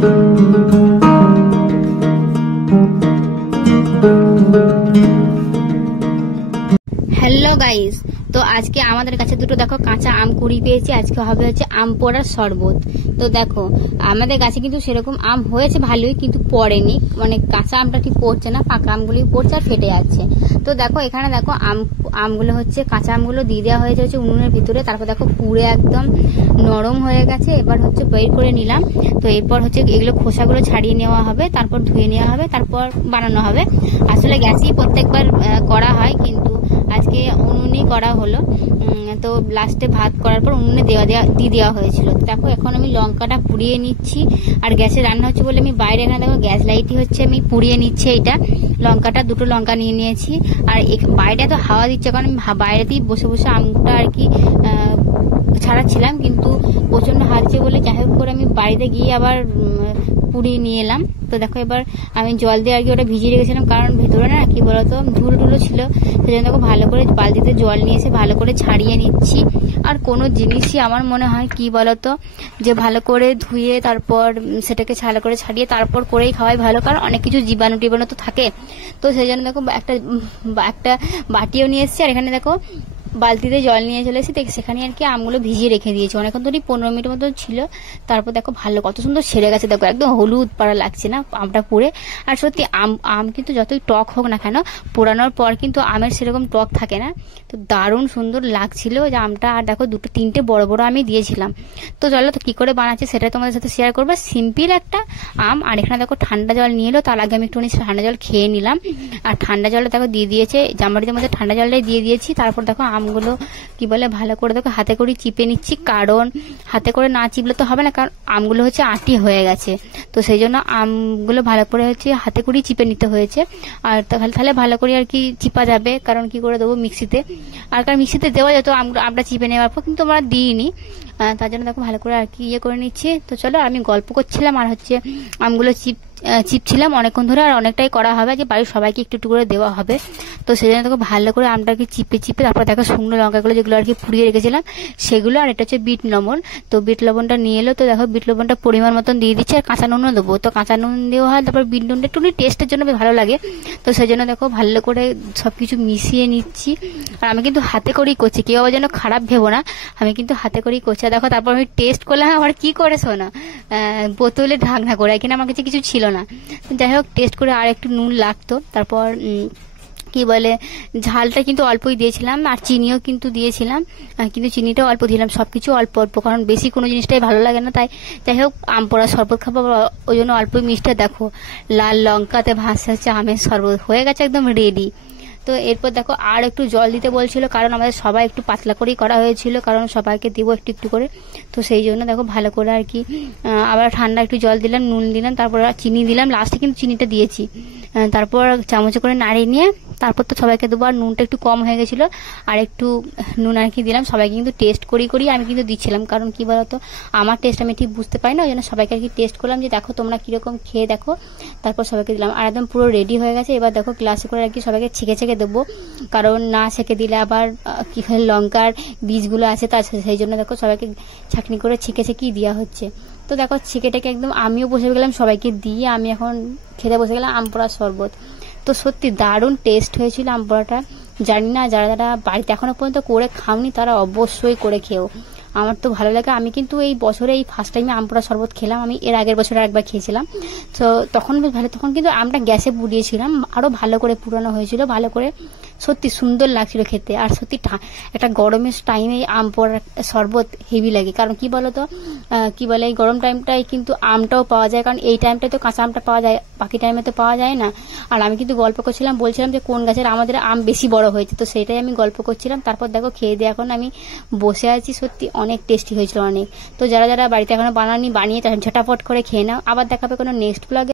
Hello guys, তো আজকে আমাদের কাছে দুটো দেখো কাঁচা আম কুড়ি পেয়েছি। আজকে হবে হচ্ছে আম পোড়ার শরবত। তো দেখো আমাদের গাছে কিন্তু সেরকম আম হয়েছে ভালোই, কিন্তু পড়েনি, মানে কাঁচা আমটা ঠিক পড়ছে না, পাকা আমগুলোই পড়ছে আর ফেটে যাচ্ছে। তো দেখো এখানে দেখো আমগুলো হচ্ছে কাঁচা আমগুলো দিয়ে দেওয়া হয়েছে হচ্ছে উনুনের ভিতরে। তারপর দেখো পুড়ে একদম নরম হয়ে গেছে। এবার হচ্ছে বের করে নিলাম। তো এরপর হচ্ছে এগুলো খোসাগুলো ছাড়িয়ে নেওয়া হবে, তারপর ধুয়ে নেওয়া হবে, তারপর বানানো হবে। আসলে গ্যাসেই প্রত্যেকবার করা হয়, কিন্তু আজকে উনুনেই করা হলো। তো লাস্টে ভাত করার পর উনুনে দিয়ে দেওয়া হয়েছিল। দেখো এখন আমি লঙ্কাটা পুড়িয়ে নিচ্ছি, আর গ্যাসে রান্না হচ্ছে বলে আমি বাইরে, এখানে দেখো গ্যাস লাইটই হচ্ছে আমি পুড়িয়ে নিচ্ছি। এইটা লঙ্কাটা দুটো লঙ্কা নিয়ে নিয়েছি, আর বাইরে তো হাওয়া দিচ্ছে, কারণ আমি বাইরেতেই বসে বসে আমটা আর কি ছাড়াচ্ছিলাম, কিন্তু প্রচন্ড হালছে বলে যাই হোক করে আমি বাড়িতে গিয়ে আবার পুড়িয়ে নিয়ে এলাম। তো দেখো এবার আমি জল দিয়ে আর কি ওটা ভিজিয়ে রেখেছিলাম, কারণ ভেতরে না কি বলতো ধুলো টুলো ছিল। সেই জন্য দেখো ভালো করে বালতিতে জল নিয়ে এসে ভালো করে ছাড়িয়ে নিচ্ছি। আর কোনো জিনিসই আমার মনে হয় কি বলতো, যে ভালো করে ধুয়ে তারপর সেটাকে ভালো করে ছাড়িয়ে তারপর করেই খাওয়াই ভালো, কারণ অনেক কিছু জীবাণু টিবাণু তো থাকে। তো সেই জন্য দেখো একটা বাটিও নিয়ে এসেছি, আর এখানে দেখো বালতিতে জল নিয়ে চলে এসেছি। সেখানে আর কি আমগুলো ভিজিয়ে রেখে দিয়েছি অনেকক্ষণ ধরে, 15 মিনিটের মতো ছিল। তারপর দেখো ভালো কত সুন্দর ছেড়ে গেছে, দেখো একদম হলুদ পাড়া লাগছে না আমটা পুড়ে। আর সত্যি আম কিন্তু যতই টক হোক না কেন, পোড়ানোর পর কিন্তু আমের সেরকম টক থাকে না। তো দারুণ সুন্দর লাগছিল যে আমটা। আর দেখো দুটো তিনটে বড় বড় আমি দিয়েছিলাম। তো চলো তো কি করে বানাচ্ছি সেটা তোমাদের সাথে শেয়ার করবো। সিম্পল একটা আম। আর এখানে দেখো ঠান্ডা জল নিয়ে এলো, তার আগে আমি একটুখানি ঠান্ডা জল খেয়ে নিলাম। আর ঠান্ডা জলটা দেখো দিয়ে দিয়েছে জামবাটির মধ্যে, ঠান্ডা জলটাই দিয়ে দিয়েছি। তারপর দেখো আমগুলো কি বলে ভালো করে দেখো হাতে করে চিপে নিচ্ছি, কারণ হাতে করে না চিপলে তো হবে না, কারণ আমগুলো হচ্ছে আটি হয়ে গেছে। তো সেই জন্য আমগুলো ভালো করে হচ্ছে হাতে করেই চিপে নিতে হয়েছে। আর তাহলে ভালো করে আর কি চিপা যাবে, কারণ কি করে দেবো মিক্সিতে, আর কারণ মিক্সিতে দেওয়া যেত আমটা চিপে নেওয়ার পর, কিন্তু আমরা দিইনি। তার জন্য দেখো ভালো করে আর কি করে নিচ্ছি। তো চলো আমি গল্প করছিলাম আর হচ্ছে আমগুলো চিপছিলাম অনেকক্ষণ ধরে, আর অনেকটাই করা হবে যে বাড়ির সবাইকে একটু একটু করে দেওয়া হবে। তো সেই জন্য দেখো ভালো করে আমটাকে চিপে তারপর দেখো শুকনো লঙ্কাগুলো যেগুলো আর কি পুড়িয়ে রেখেছিলাম সেগুলো, আর এটা হচ্ছে বিট লবণ। তো বিট লবণটা নিয়ে এলো। তো দেখো বিট লবণটা পরিমাণ মতন দিয়ে দিচ্ছি, আর কাঁচা নুনও দেবো। তো কাঁচা নুন দেওয়া হয়, তারপর বিট নুনটা একটু টেস্টের জন্য ভালো লাগে। তো সেই জন্য দেখো ভালো করে সবকিছু মিশিয়ে নিচ্ছি। আর আমি কিন্তু হাতে করেই করছি, কেউ আবার যেন খারাপ ভেবো না, আমি কিন্তু হাতে করেই করছি। আর দেখো তারপর আমি টেস্ট করলাম, আমার কি করে শোনা বোতলে ঢাকনা করে, এখানে আমার কাছে কিছু ছিল না। যাই হোক টেস্ট করে আর একটু নুন লাগতো। তারপর কি বলে ঝালটা কিন্তু অল্পই দিয়েছিলাম, আর চিনিও কিন্তু দিয়েছিলাম, কিন্তু চিনিটাও অল্প দিলাম। সবকিছু অল্প অল্প, কারণ বেশি কোনো জিনিসটাই ভালো লাগে না। তাই যাই হোক আম পোড়া শরবত খাবো, ওই জন্য অল্পই মিষ্টি। দেখো লাল লঙ্কাতে ভাসছে হচ্ছে আমের শরবত, হয়ে গেছে একদম রেডি। তো এরপর দেখো আর একটু জল দিতে বলছিল, কারণ আমাদের সবাই একটু পাতলা করেই করা হয়েছিল, কারণ সবাইকে দিব একটু একটু করে। তো সেই জন্য দেখো ভালো করে আর কি আবার ঠান্ডা একটু জল দিলাম, নুন দিলাম, তারপর চিনি দিলাম, লাস্টে কিন্তু চিনিটা দিয়েছি। তারপর চামচে করে নাড়িয়ে নিয়ে তারপর তো সবাইকে দেবো। আর নুনটা একটু কম হয়ে গেছিলো, আর একটু নুন আর কি দিলাম। সবাইকে কিন্তু টেস্ট করি আমি কিন্তু দিচ্ছিলাম, কারণ কি বলতো আমার টেস্ট আমি ঠিক বুঝতে পারি না, ওই জন্য সবাইকে আর কি টেস্ট করলাম যে দেখো তোমরা কিরকম খেয়ে দেখো। তারপর সবাইকে দিলাম, আর একদম পুরো রেডি হয়ে গেছে। এবার দেখো গ্লাসে করে আর কি সবাইকে ছেঁকে দেবো, কারণ না ছেঁকে দিলে আবার কি হয় লঙ্কার বীজগুলো আছে, তা সেই জন্য দেখো সবাইকে ছাঁকনি করে ছেঁকেই দেওয়া হচ্ছে। তো দেখো ছেঁকেটাকে একদম আমিও বসে গেলাম, সবাইকে দিয়ে আমি এখন খেতে বসে গেলাম আম পোড়ার শরবত। তো সত্যি দারুণ টেস্ট হয়েছিল আম পোড়াটা। জানি না যারা বাড়িতে এখনো পর্যন্ত করে খাওনি তারা অবশ্যই করে খেও, আমার তো ভালো লাগে। আমি কিন্তু এই বছরে এই ফার্স্ট টাইমে আম পোড়া শরবত খেলাম, আমি এর আগের বছরে একবার খেয়েছিলাম। তো তখন বেশ ভালো, তখন কিন্তু আমটা গ্যাসে পুড়িয়েছিলাম, আরো ভালো করে পুরানো হয়েছিল, ভালো করে সত্যি সুন্দর লাগছিল খেতে। আর সত্যি একটা গরমের টাইমে আম পোড়ার শরবত হেভি লাগে, কারণ কি বলতো কি বলে এই গরম টাইমটাই কিন্তু আমটাও পাওয়া যায়, কারণ এই টাইমটায় তো কাঁচা আমটা পাওয়া যায়, বাকি টাইমে তো পাওয়া যায় না। আর আমি কিন্তু গল্প করছিলাম, বলছিলাম যে কোন গাছের আমাদের আম বেশি বড় হয়েছে, তো সেটাই আমি গল্প করছিলাম। তারপর দেখো খেয়ে দিয়ে এখন আমি বসে আছি, সত্যি অনেক টেস্টি হয়েছিল অনেক। তো যারা বাড়িতে এখনো বানিয়ে ঝটাপট করে খেয়ে নাও। আবার দেখাবে কোনো নেক্সট ব্লগে।